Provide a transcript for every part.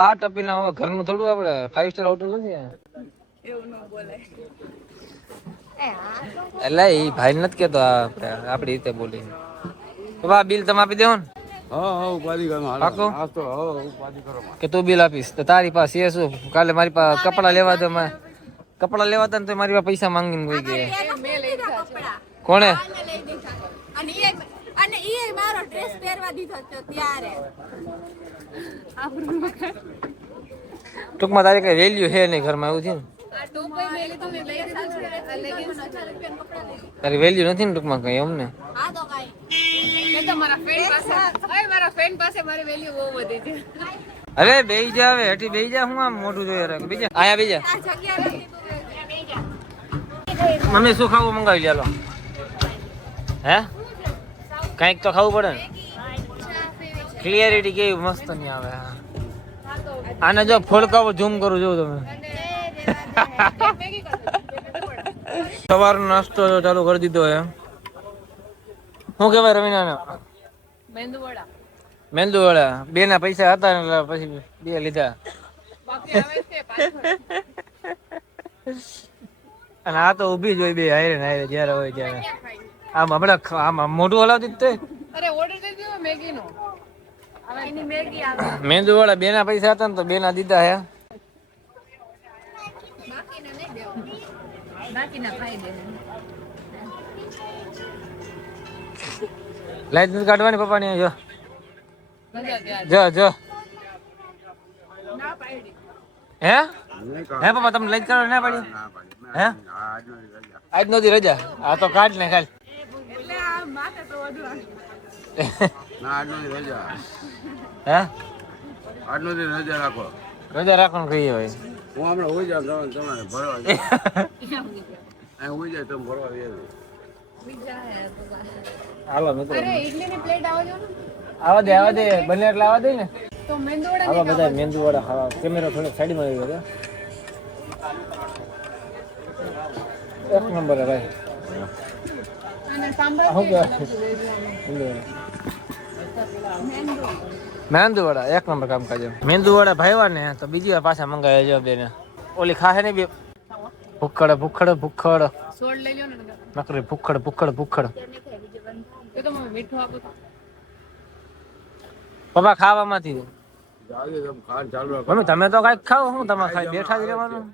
આ ટપી ના ઘરનું થોડું આપડે 5 સ્ટાર હોટલ નથી એવું ન બોલાય. એટલે એ ભાઈ નથી કેતો આપડી રીતે બોલી તો બિલ તમે આપી દેવો ને. હા ઉપાધિ કરો પાકો નાસ્તો ઉપાધિ કરો કે તું બિલ આપીશ તો તારી પાસે એ શું કાલે મારી પાસે કપડા લેવા તો કપડા લેવા હતા ને તો મારી પાસે પૈસા માંગીને કોઈ ગયા કોણે અને ઈ મારો ડ્રેસ પહેરવા દીધો તો ત્યારે ટૂંકમાં તારી કઈ વેલ્યુ છે નહીં ઘરમાં એવું છે ને તારી વેલ્યુ નથી ને ટૂંકમાં કઈ એમ ને અરે બેહી જા હવે હેઠી બેહી જા હું આમ મોઢું જોઈ રહ્યો બીજા આયા બીજા મમ્મી શું ખાવું મંગાવી લે લો હે કઈક તો ખાવું પડે ને ક્લિયરિટી કેવી મસ્ત નહીં આવે આને જો ફોડકાવો ઝૂમ કરું જોઉં તમે સવારનો નાસ્તો ચાલુ કરી દીધો હે શું કેવાય રવિના મેંદુ વડા બે ના પૈસા હતા એટલે પછી બે લીધા અને આ તો ઊભી જ હોય બે હારે ને હારે જયારે હોય ત્યારે આમ હમણાં આમ મોઢું હલાવતી જ તે મેંદુ વડા બે ના પૈસા હતા ને તો બે ના દીધા હે લાઈટ નથી કાઢવાની પપ્પા ની જો જો જો હે હે પપ્પા તમે લાઈટ કાઢવા ના પાડી હે આજ નહોતી રજા આ તો કાઢ ને ખાલી હે રજા રાખો રજા રાખવાનું કહીએ ભાઈ હું હમણાં હોઈ જાઉં તમારે ભરવા હોઈ જાય તમે ભરવા હાલો મિત્રો આવા દે બને એટલે આવા દે ને આવા બધા મેંદુ વડા ખાવા કેમેરા થોડોક સાઈડમાં આવી ગયો એક નંબર હે ભાઈ મેંદુ વડા એક નંબર કામ કાજ મેંદુ વડા ભાઈવા ને તો બીજી વાર પાછા મંગાવ્યા જો બેને ઓલી ખાહે ને બે ભૂખડ નકરી ભૂખડ પપ્પા ખાવામાંથી મમ્મી તમે તો કઈક ખાવ હું તમે ખાઈ બેઠા જ રહેવાનું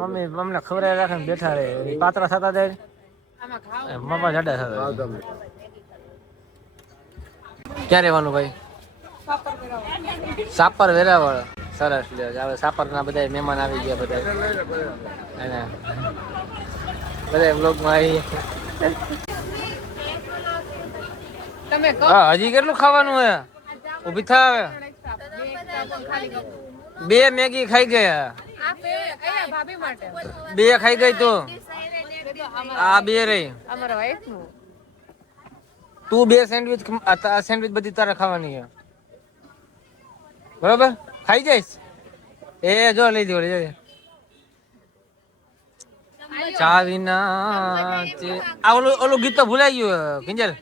મમ્મી અમને ખવડાવી રાખે ને બેઠા રહે પાતળા થતા જાય મમ્મા જાડા થતા ક્યાં રહેવાનું ભાઈ સાપર વેરાવળ સરસ લે હવે સાપર ના બધા મહેમાન આવી ગયા બધા અને બધા બ્લોગમાં આવી હા હજી કેટલું ખાવાનું હે ઉભી થા હવે બે મેગી ખાઈ ગયા બે ખાઈ ગઈ તો આ બે રહી તું બે સેન્ડવિચ બધી તારે ખાવાની છે બરોબર ખાઈ જઈશ એ જો લઈ દો ચા વિના આ ઓલું ગીત તો ભૂલાઈ ગયું કિંજલ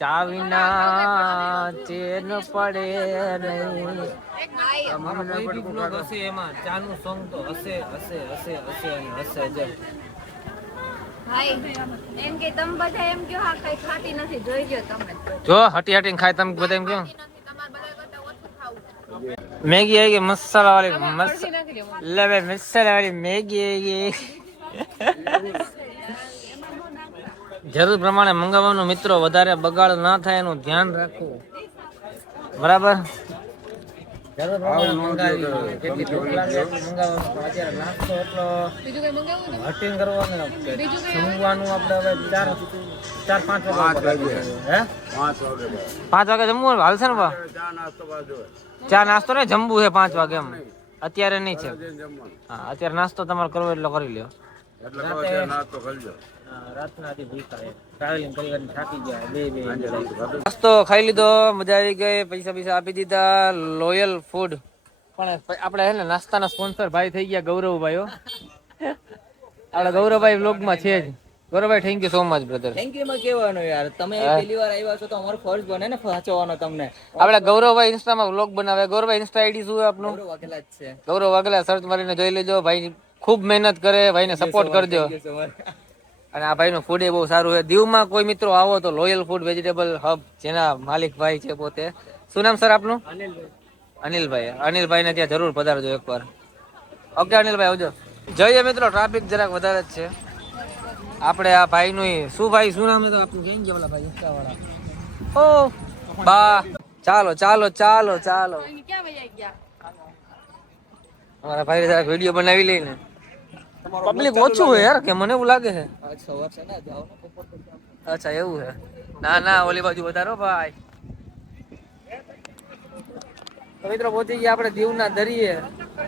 ચા વિના ચેન પડે નહીં એમાં ચા નું સોંગ તો હશે જો હટી હટીને ખાય તમે બધા એમ કેમ મેગી આવી ગઈ મસાલા વાળી મેગી આવી ગઈ જરૂર પ્રમાણે મંગાવવાનું મિત્રો વધારે બગાડ ના થાય એનું ધ્યાન રાખવું બરાબર જરૂર પ્રમાણે મંગાવી કેટલી ભૂખ લાગે એટલું મંગાવવાનું અત્યારે નાસ્તો એટલો હટીને કરવાનું જમવાનું આપણે હવે 4-5 વાગે હે 5 વાગે જમવું હાલશે ને ચા નાસ્તો ને જમવું છે 5 વાગે એમ અત્યારે નહીં છે હા અત્યારે નાસ્તો તમારે કરવો એટલો કરી લ્યો નાસ્તો ખાઈ લીધો મજા આવી ગઈ પૈસા આપી દીધા લોયલ ફૂડ પણ આપણે હે ને નાસ્તાના સ્પોન્સર ભાઈ થઈ ગયા ગૌરવભાઈઓ આપણા ગૌરવભાઈ વ્લોગમાં છે જ Gauravbhai thank you so much brother. Thank you માં કહેવાનું યાર, તમે પહેલી વાર આવ્યા છો તો અમારો ફર્જ બને ને સાચવવાનો તમને. આપણે ગૌરવભાઈ ઇન્સ્ટામાં વ્લોગ બનાવે. ગૌરવભાઈ ઇન્સ્ટા આઈડી શું છે આપનું? ગૌરવ વાઘેલા જ છે. ગૌરવ વાઘેલા સર્ચ મારીને જોઈ લેજો. ભાઈ ખૂબ મહેનત કરે, ભાઈને સપોર્ટ કરજો. Thank you so much. અને આ ભાઈનું ફૂડ એ બહુ સારું છે. દીવમાં કોઈ મિત્રો આવો તો લોયલ ફૂડ વેજીટેબલ હબ, જેના માલિક ભાઈ છે પોતે. શું નામ સર આપનું? અનિલભાઈ. અનિલભાઈને ત્યાં જરૂર પધારજો એકવાર. ઓકે અનિલભાઈ આવજો. જોઈએ મિત્રો, ટ્રાફિક જરાક વધારે જ છે. આપણે આ ભાઈનું શું ભાઈ શું નામ તો આપણું કેમ ગયા ભાઈ ઇન્સ્ટાવાળા? ઓ બા ચાલો ચાલો ચાલો ચાલો ક્યાં વયા ગયા? અમારા ભાઈ જરાક વિડીયો બનાવી લઈને. પબ્લિક ઓછું હોય યાર, કે મને એવું લાગે છે. આજ સવાર છે ને, જાઓ ને બપોર પછી. અચ્છા એવું છે. ના ના ઓલી બાજુ વધારો ભાઈ. તો મિત્રો પહોંચી ગયા આપણે દીવના દરિયે,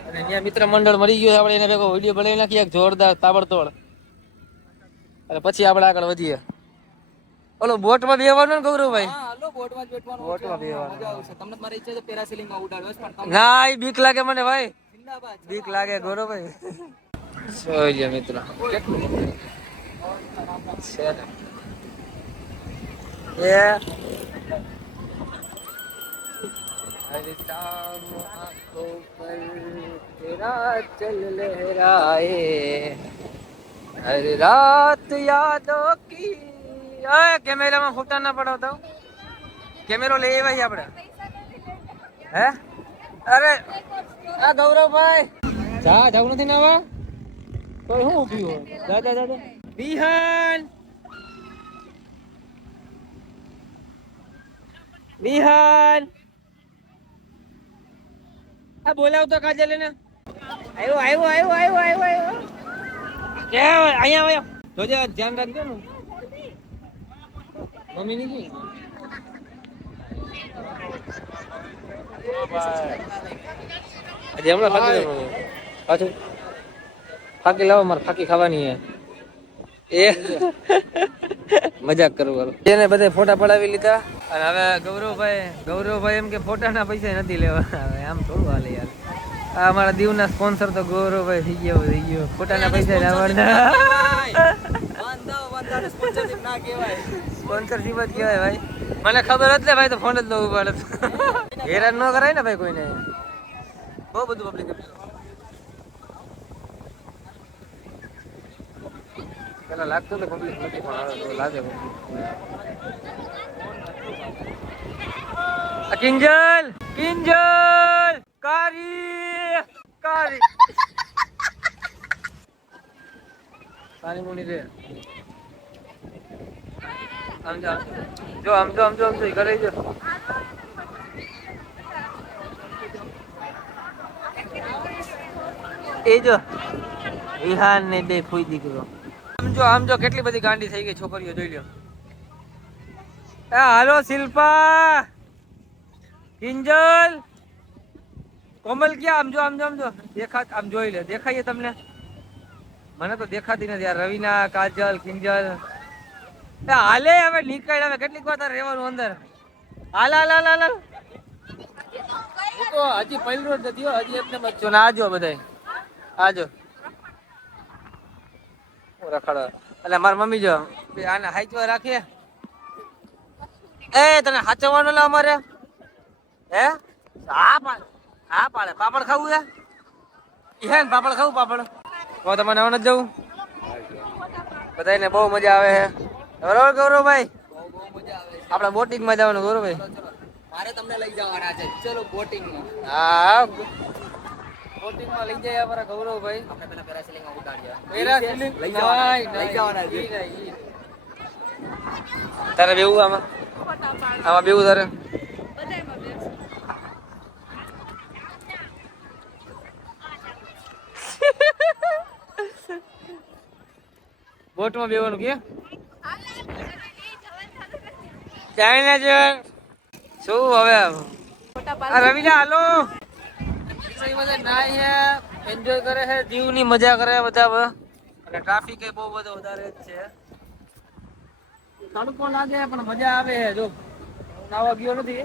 અને ત્યાં મિત્ર મંડળ મળી ગયું. આપણે એને ભેગો વિડીયો બનાવી નાખીએ એક જોરદાર તાબડતોડ, અને પછી આપણે આગળ વધીએ. ઓલો બોટમાં બેહવાનું ને ગૌરવભાઈ? હા હાલો, બોટમાં જ બેઠવાનું છે. બોટમાં બેહવાનું. મજા આવશે. તમને મારી ઈચ્છા છે પેરાસેલિંગ માં ઉડાડો પણ તમે ના એ બીક લાગે મને ભાઈ, જિંદાબાદ. બીક લાગે ગૌરવભાઈ. જોઈ લ્યો મિત્રો કેટલું છે ને. એ हर शाम आंखों पर तेरा चल लहराए, हर रात यादों की. अरे કેમેરામાં ફોટા ના પડાવતા. કેમેરો લઈ આવ્યા આપણે. હે અરે આ ગૌરવભાઈ જાવું નથી ને હવે તો શું ઊભી હોય? દાદા દાદા વિહાન વિહાન આ બોલાવતો કાજલ ને. આવ્યો આવ્યો આવ્યો આવ્યો આવ્યો આવ્યો. કે અહીંયા આવ્યો. જોજે ધ્યાન રાખજો ને. મમ્મી ની કી આજે હમણાં ફાકી પાછું ફાકી લાવો, મારે ફાકી ખાવાની હે. એ મજાક કરું. એને બધા ફોટા પડાવી લીધા, અને હવે ગૌરવભાઈ એમ કે ફોટાના પૈસા નથી લેવા. હવે આમ થોડું હાલે યાર. આ અમારા દીવના સ્પોન્સર તો ગૌરવભાઈ થઈ ગયો. ફોટાના પૈસા લેવાના. સ્પોન્સરશિપ ના કહેવાય, સ્પોન્સરશિપ જ કહેવાય ભાઈ. મને ખબર હતી ભાઈ, તો ફોન જ ન ઉપાડે. હેરાન ન કરાય ને ભાઈ કોઈને. બહુ બધું પબ્લિક પેલા લાગતું તો પબ્લિક નથી, પણ હવે તો લાગે. કિંજલ કિંજલ કારી કારી પાણી મુની રે. આમ જો આમ જો કરે જો. એ જો વિહાન ને બે ફૂઈ દીકરો. આમ જો કેટલી બધી ગાંડી થઈ ગઈ છોકરીઓ, જોઈ લ્યો. હાલો શિલ્પા કિંજલ કોમલ ક્યાં? આમ જો દેખાત આમ જોઈ લે. દેખાઈએ તમને? મને તો દેખાતી નથી યાર. રવિના કાજલ કિંજલ હાલે હવે નીકળ. હવે કેટલીક વાર તારે રહેવાનું અંદર. હાલ હાલ હાલ હાલ. હું તો હજી પહેલું જ નથી, હજી એમને બચ્ચો ને. આજો બધાય આજો રખડો. એટલે મારી મમ્મી જો આને હાચવા રાખીએ. એ તને હાચવવાનું લે અમારે. હે હા પાડે. પાપડ ખાવું છે? હે ને પાપડ ખાવું? પાપડ તો તમારે નવ નથી જવું? બધાને બહુ મજા આવે છે. બરોબર ગૌરવભાઈ? બહુ મજા આવે છે. આપણે બોટિંગમાં જવાનું ગૌરવભાઈ. મારે તમને લઈ જવાના છે. ચલો બોટિંગમાં. હા બોટિંગમાં લઈ જાય અમારા ગૌરવભાઈ. આપણે પેલા પેરાસેલિંગમાં ઉતાર્યા. પેરાસેલિંગ લઈ જવાના છે. તારે બેવું આમાં? ફોટા પાડ આમાં બેવું તારે? બધાયમાં બેસ. બોટમાં બેવાનું કે ફોટા ચાઇના છે શું હવે? પાડ. આ રવિના હાલો એન્જોય કરે છે, દીવની મજા કરે બધા. અને ટ્રાફિક એ બહુ બધો વધારે જ છે. તડકો લાગે પણ મજા આવે. જો નાવા ગયો નથી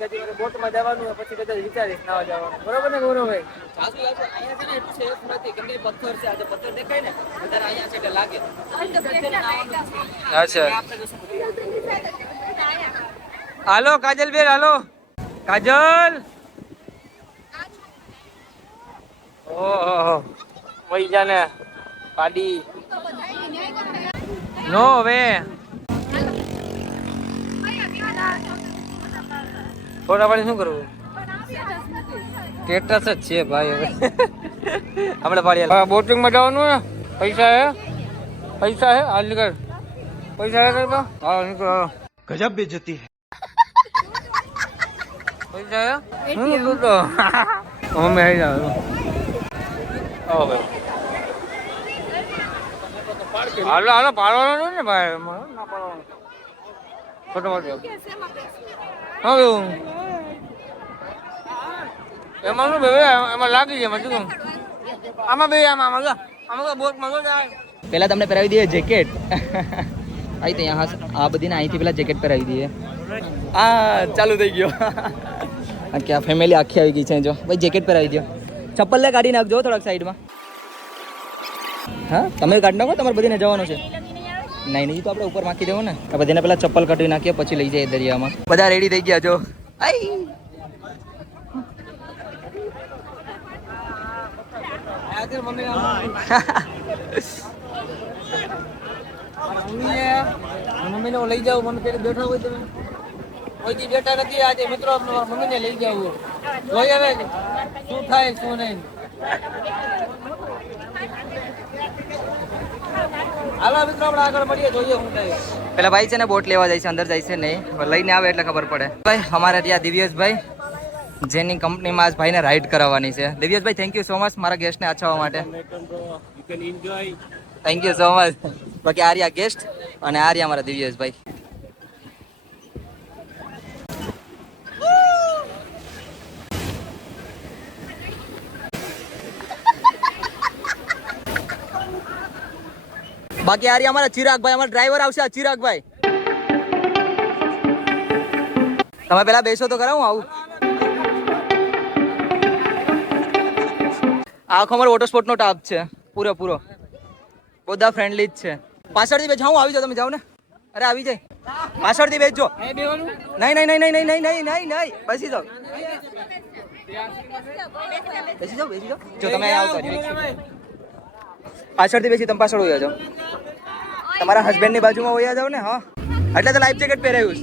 કદી મારે બોટમાં જવાનું હોય પછી કદાચ વિચારીશ નાવા જવાનું. બરોબર ને ગૌરવભાઈ? જાજુ જાજુ અહીંયા છે ને એટલું સેફ નથી કેમ કે પથ્થર છે આજે પથ્થર દેખાય ને વધારે અહીંયા છે એટલે લાગે અચ્છા આપણે જશું બધું. હાલો કાજલ બેન, હાલો કાજલ. ઓહો વઈ જાને પાડી નો હવે થોડા પાડી શું કરવું? સ્ટેટસ જ છે ભાઈ હવે. આપણે પાડી બોટિંગ માં જવાનું હે. પૈસા હે? પૈસા હે? હાલ નીકળ. પૈસા હે કઈ? હા નીકળ. ગજબ બેજતી હે. પૈસા હે? હું તું તો અમે આવી જાવ. હાલો હાલો પાડવાનો ને ભાઈ. ના પાડવાનો. ફોટો હવે એમાં શું ભાઈ એમાં લાગી જાય બધું. આમાં ભાઈ આમાં બોટ માં પહેલા તમને પહેરાવી દઈએ જેકેટ. આવી તો यहाँ આ બધીને અહીંથી પેલા જેકેટ પહેરાવી દઈએ. આ ચાલુ થઈ ગયો. આ ક્યાં ફેમિલી આખી આવી ગઈ છે જો ભાઈ જેકેટ પહેરાવી દો. ચપ્પલ લે કાઢી નાખજો થોડાક સાઈડમાં. હા તમે કાઢી નાખો તમારે બધીને જવાનું છે. નહીં નહીં તો આપણે ઉપર માખી દેવું ને. આ બધાને પેલા ચપ્પલ કાઢી નાખીએ પછી લઈ જઈએ દરિયામાં. બધા રેડી થઈ ગયા જો. આઈ મમ્મી ને લઈ જાવ. મને પેલી બેઠા હોય તમે કોઈથી બેઠા નથી આજે મિત્રો. મમ્મી ને લઈ જાવ જોઈએ હવે શું થાય શું નહીં. હાલો મિત્રો આપણે આગળ મળીએ જોઈએ શું થાય. પેલા ભાઈ છે ને બોટ લેવા જાય છે અંદર જાય છે નહીં લઈને આવે એટલે ખબર પડે. ભાઈ અમારે ત્યાં દિવ્યેશભાઈ જેની કંપનીમાં આજ ભાઈને રાઈડ કરાવવાની છે. દિવ્યેશભાઈ થેન્ક યુ સો મચ મારા ગેસ્ટને આછાવવા માટે. Thank you so much. બાકી આર્યા ગેસ્ટ અને આર્યા મારા દિવ્યેશભાઈ. બાકી આર્યા અમારા ચિરાગભાઈ અમારા ડ્રાઈવર આવશે. આ ચિરાગભાઈ તમે પેલા બેસો તો કરાવું આવું. આખો અમારો વોટર સ્પોર્ટ નો ટાપ છે પૂરો. બધા ફ્રેન્ડલી જ છે. પાછળથી બેસજો. હું આવી જાઉં તમે જાઓ ને. અરે આવી જાય પાછળથી બેસજો. નહીં બેસી જાઓ. જો તમે આવતો પાછળથી બેસી તમે પાછળ હોઈ જાઓ. તમારા હસબન્ડ ની બાજુમાં હોઈ જાઓ ને. હા એટલે તો લાઈફ જેકેટ પહેરાવ્યું છે.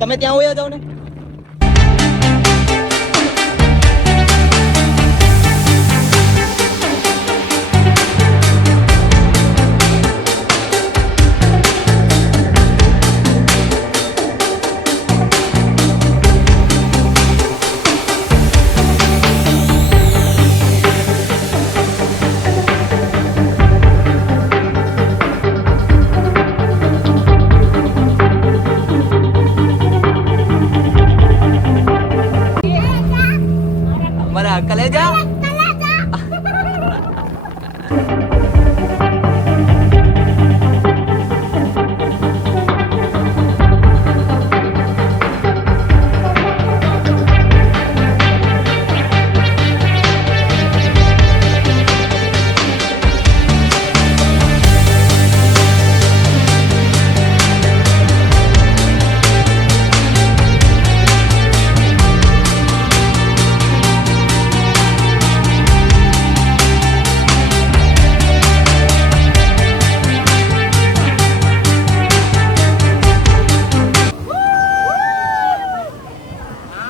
તમે ત્યાં હોઈ જાઓ ને. કલેજા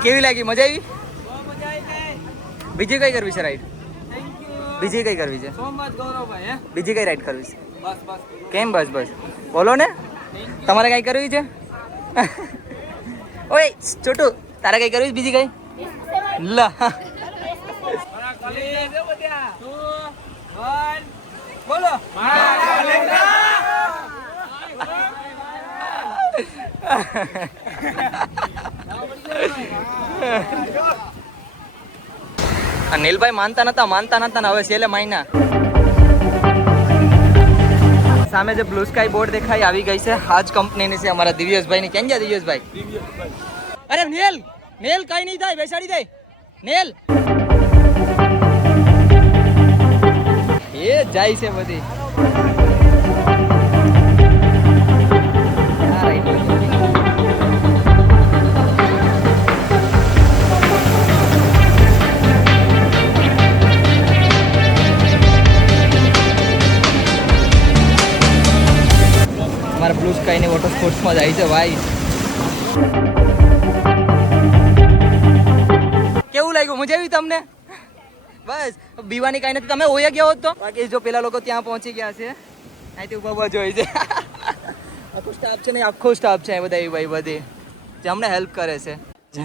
કેવી લાગી? મજા આવી? બીજી કઈ કરવી છે રાઈડ? બીજી કઈ કરવી છે? બીજી કઈ રાઈડ કરવી છે? કેમ બસ બોલો ને. તમારે કઈ કરવી છે? ઓય છોટુ તારે કઈ કરવી છે બીજી કઈ? લા બોલો. નીલભાઈ માનતા નતા ને હવે છેલ્લે માયના. સામે જે બ્લુ સ્કાય બોર્ડ દેખાય આવી ગઈ છે આ જ કંપનીની છે અમારા દિવ્યેશભાઈની. કેમ ગયા દિવ્યેશભાઈ? અરે નેલ નેલ કઈ નહીં થાય, બેસાડી દે નેલ. એ જાય છે બધી. અમારા બ્લુ સ્કાયની વોટર સ્પોર્ટ્સમાં જાય છે ભાઈ. કેવું લાગ્યું? મજા આવી તમને? બસ બીવાની કાંઈ નથી. તમે ઓયા ગયા હોત તો બાકી જો પેલા લોકો ત્યાં પહોંચી ગયા છે. અહીંથી ઉભા જોઈ છે. આખો સ્ટાફ છે ને, આખો સ્ટાફ છે બધા એ ભાઈ બધી જે અમને હેલ્પ કરે છે.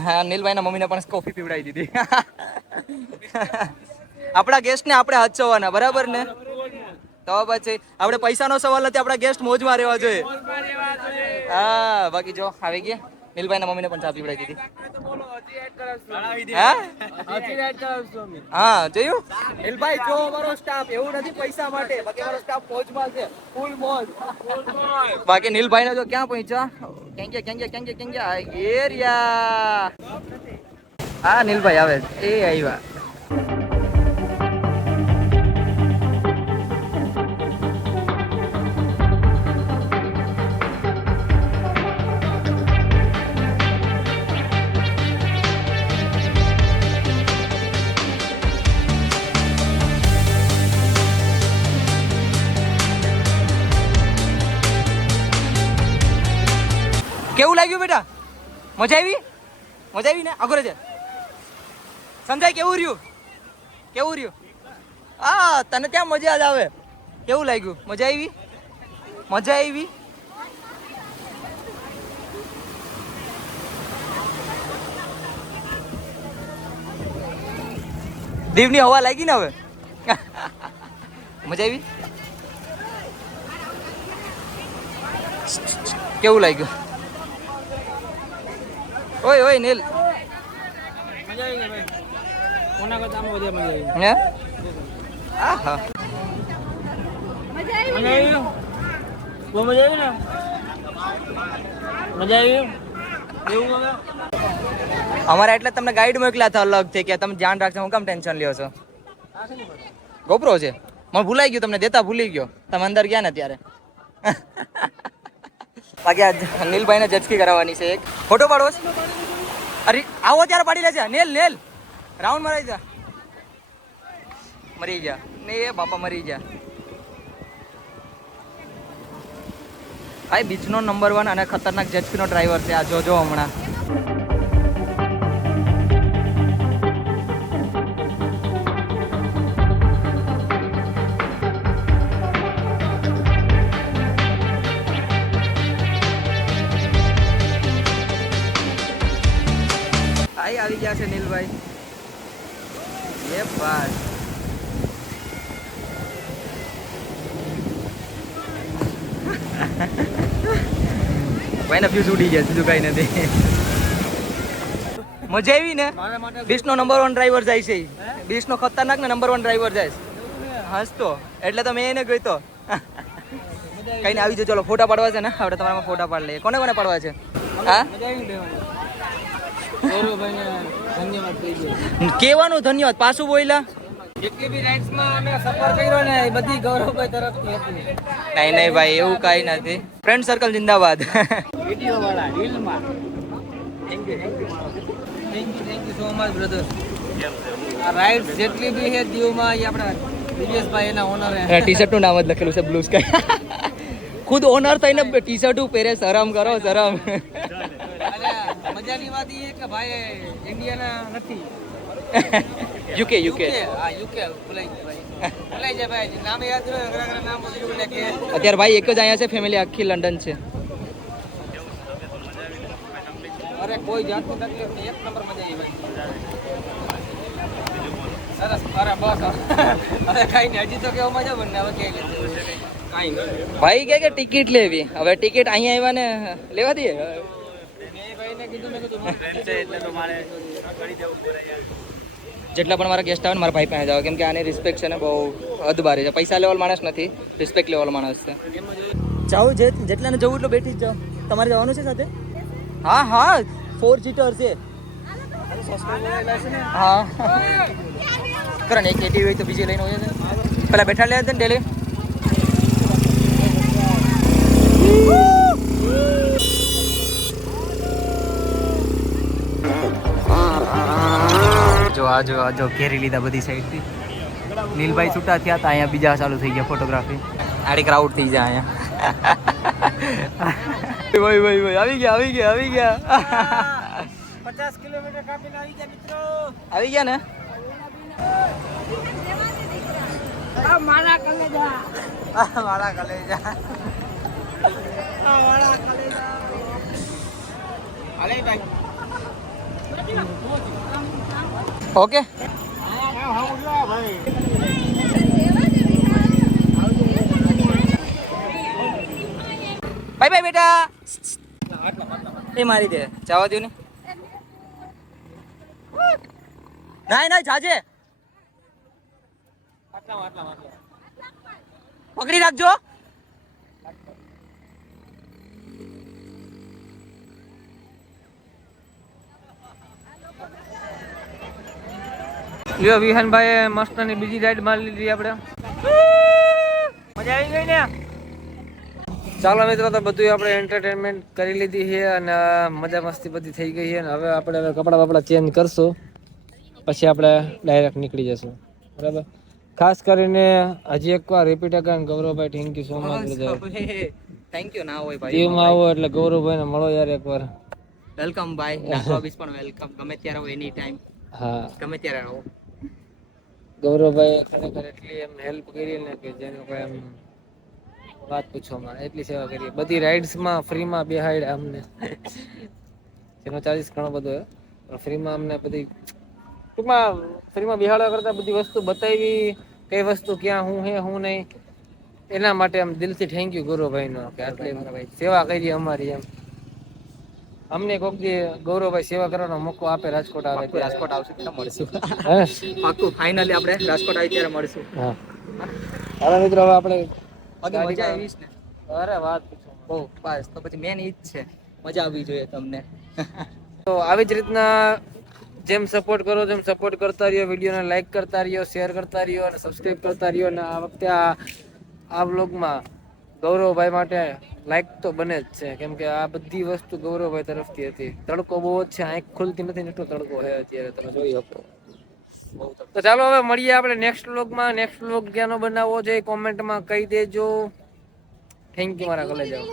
હા, નીલભાઈના મમ્મીને પણ કોફી પીવડાવી દીધી. આપણા ગેસ્ટને આપણે હાચવવાના, બરાબર ને? તો પછી આપણે પૈસાનો સવાલ નથી, આપણા ગેસ્ટ મોજમાં રહેવા જોઈએ. હા, બાકી જો આવી ગયા. નીલભાઈના મમ્મીને પણ ચા પીવડાવી દીધી. હા જોયું નીલભાઈ, જો અમારો સ્ટાફ એવું નથી પૈસા માટે, બાકી અમારો સ્ટાફ મોજમાં છે, ફૂલ મોજ. બાકી નીલભાઈ જો ક્યાં પહોંચ્યા? ક્યાં ગયા એરિયા. હા નીલભાઈ આવે એ આવ્યા. કેવું લાગ્યું બેટા? મજા આવી? મજા આવી ને? આગળ છે સમજાય? કેવું રહ્યું? કેવું રહ્યું? હા, તને ત્યાં મજા જ આવે. કેવું લાગ્યું? મજા આવી? મજા આવી? દીવની હવા લાગી ને હવે? મજા આવી? કેવું લાગ્યું? ઓય ઓય નીલ, મજા આવી ને ભાઈ? કોના કરતા આમાં વધારે મજા આવી? હે? આહા, મજા આવી મજા આવી? બહુ મજા આવી ને? મજા આવી એવું હવે? અમારા એટલે તમને ગાઈડ મોકલ્યા હતા અલગથી કે તમે ધ્યાન રાખજો. હું કેમ ટેન્શન લ્યો છો? ગોપ્રો છે, મને ભૂલાઈ ગયું, તમને દેતા ભૂલી ગયો. તમે અંદર ગયા ને ત્યારે. બાકી આ નીલભાઈને જચકી કરાવવાની છે. એક ફોટો પાડવો છે? અરે આવો ત્યારે પાડી લેજે. નેલ નેલ રાઉન્ડ મરાઈ જા. મરી જા ને એ બાપા, મરી જા. આ બીચનો નંબર 1 અને ખતરનાક જેટસ્કીનો ડ્રાઈવર છે. આ જોજો હમણાં. આવી ગયા છે નીલભાઈ. એ બાત ભાઈના ફ્યુઝ ઉડી ગયા, બીજું કઈ નથી. મજા આવી ને? બીચનો નંબર 1 ડ્રાઈવર જાય છે. બીચનો ખતરનાક ને નંબર 1 ડ્રાઈવર જાય છે. હસતો એટલે તો મેં એને કહ્યું તો કઈ ને આવી જો. ચલો ફોટા પાડવા છે ને, આપણે તમારામાં ફોટા પાડી લઈએ. કોને કોને પાડવા છે? હા, કેવાનું ધન્યવાદ? પાછું બોલ્યા. જેટલી બી રાઇડ્સમાં અમે સફર કર્યો ને એ બધી ગૌરવભાઈ તરફથી હતી. નહીં નહીં ભાઈ, એવું કઈ નથી. ફ્રેન્ડ સર્કલ જિંદાબાદ. વિડીયો વાળા રીલમાં. Thank you so much brother. આ રાઇડ્સ જેટલી બી છે દીવમાં એ આપણા દિવ્યેશભાઈ એના ઓનર છે. ટી શર્ટનું નામ જ લખેલું છે બ્લુ સ્કાય. ખુદ ઓનર થઈને ટી શર્ટ પહેરે. શરમ કરો, શરમ. મજાની વાત એ કે ભાઈ ઇન્ડિયાના નથી, યુકે યુકે. હા યુકે. ભૂલાઈ જાય ભાઈ, નામ યાદ રહ્યો. ઘણા નામ બધું કે અત્યારે ભાઈ એક જ અહીંયા છે, ફેમિલી આખી લંડન છે. અરે કોઈ જાતની તકલીફ નહીં, એક નંબર મજા આવી ભાઈ. સરસ. અરે બસ હવે કઈ નહીં, હજી તો કેવો મજા બને. હવે કઈ કાંઈ નહીં. ભાઈ કે ટિકિટ લેવી. હવે ટિકિટ અહીંયા આવ્યા ને લેવા દઈએ. મેં ભાઈને કીધું, મેં કીધું એટલે તો મારે કરી દેવું પડે યાર. જેટલા પણ મારા ગેસ્ટ આવે ને મારા ભાઈ પાસે જાવ, કેમ કે આની રિસ્પેક્ટ છે ને બહુ હદ બારી છે. પૈસા લેવલ માણસ નથી, રિસ્પેક્ટ લેવલ માણસ છે. જાઉં જેટલાને જવું એટલું બેઠી જ જાઓ. તમારે જવાનું છે સાથે? હા હા 4 સીટર છે. હા કરે ને એક એટી હોય તો બીજી લઈને હોય છે. પેલા બેઠા લે ને ડેલી. જો ઘેરી લીધા બધી સાઈડથી. નીલભાઈ છૂટા થયા હતા, અહીંયા બીજા ચાલુ થઈ ગયા ફોટોગ્રાફી. આડી ક્રાઉડ થઈ જાય અહીંયા. ભાઈ આવી ગયા 50 કિલોમીટર કાપીને આવી ગયા મિત્રો. આવી ગયા ને. મારા કલેજા. મારા કલેજા. હાલે ભાઈ. ઓકે બાય બાય બેટા. એ મારી દે, જવા દો ને. ના જાજે પકડી રાખજો. લ્યો વિહાનભાઈ મસ્તની બીજી રાઈડ મારી લીધી આપણે. મજા આવી ગઈ ને. ચાલો મિત્રો, તો બધું આપણે એન્ટરટેનમેન્ટ કરી લીધી છે અને મજા મસ્તી બધી થઈ ગઈ છે. અને હવે આપણે કપડાં બપડા ચેન્જ કરશું, પછી આપણે ડાયરેક્ટ નીકળી જશું. બરાબર. ખાસ કરીને હજી એકવાર રિપીટ કરીને Gauravbhai thank you so much. Thank you. ના હોય ભાઈ, ટીમમાં આવો એટલે ગૌરવભાઈને મળો યાર એકવાર. વેલકમ ભાઈ. નાખવા પણ વેલકમ, ગમે ત્યારે આવો, એની ટાઈમ. હા, ગમે ત્યારે આવો. ગૌરવભાઈ ખરેખર એટલી એમ હેલ્પ કરી ને કે જેનું કોઈ એમ વાત પૂછવામાં, એટલી સેવા કરી. બધી રાઇડ્સમાં ફ્રીમાં બેહાડ અમને, જેનો ચાર્જીસ ઘણો બધો હોય, પણ ફ્રીમાં અમને બધી ટૂંકમાં ફ્રીમાં બેહાડવા કરતાં બધી વસ્તુ બતાવી, કઈ વસ્તુ ક્યાં હું હે હું નહીં, એના માટે આમ દિલથી થેન્ક યુ ગૌરવભાઈનો કે આટલી સેવા કરી અમારી. એમ અમને કોક દી ગૌરવભાઈ સેવા કરવાનો મોકો આપે, રાજકોટ આવે ત્યારે. રાજકોટ આવશે ત્યારે મળશું. હે પાક્કું ફાઇનલી આપણે રાજકોટ આવી ત્યારે મળશું. હા હાલો મિત્રો, હવે આપણે બાકી મજા આવી ને. અરે વાત પૂછો. બહુ બસ, તો પછી મેન ઈ જ છે, મજા આવવી જોઈએ તમને. તો આવી જ રીતના જેમ સપોર્ટ કરો તેમ સપોર્ટ કરતા રહ્યો, વિડીયોને લાઈક કરતા રહ્યો, શેર કરતા રહ્યો અને સબસ્ક્રાઈબ કરતા રહ્યો. અને આ વખતે આ વ્લોગમાં ગૌરવભાઈ માટે લાઈક તો બને જ છે, કેમ કે આ બધી વસ્તુ ગૌરવભાઈ તરફથી હતી. તડકો બહુ જ છે, આંખ ખુલતી નથી, એટલો તડકો છે અત્યારે, તમે જોઈ શકો. તો ચાલો હવે મળીએ આપણે નેક્સ્ટ વ્લોગમાં. નેક્સ્ટ વ્લોગ ક્યાંનો બનાવવો છે કોમેન્ટમાં કહી દેજો. થેન્ક યુ મારા કલેજાઓ.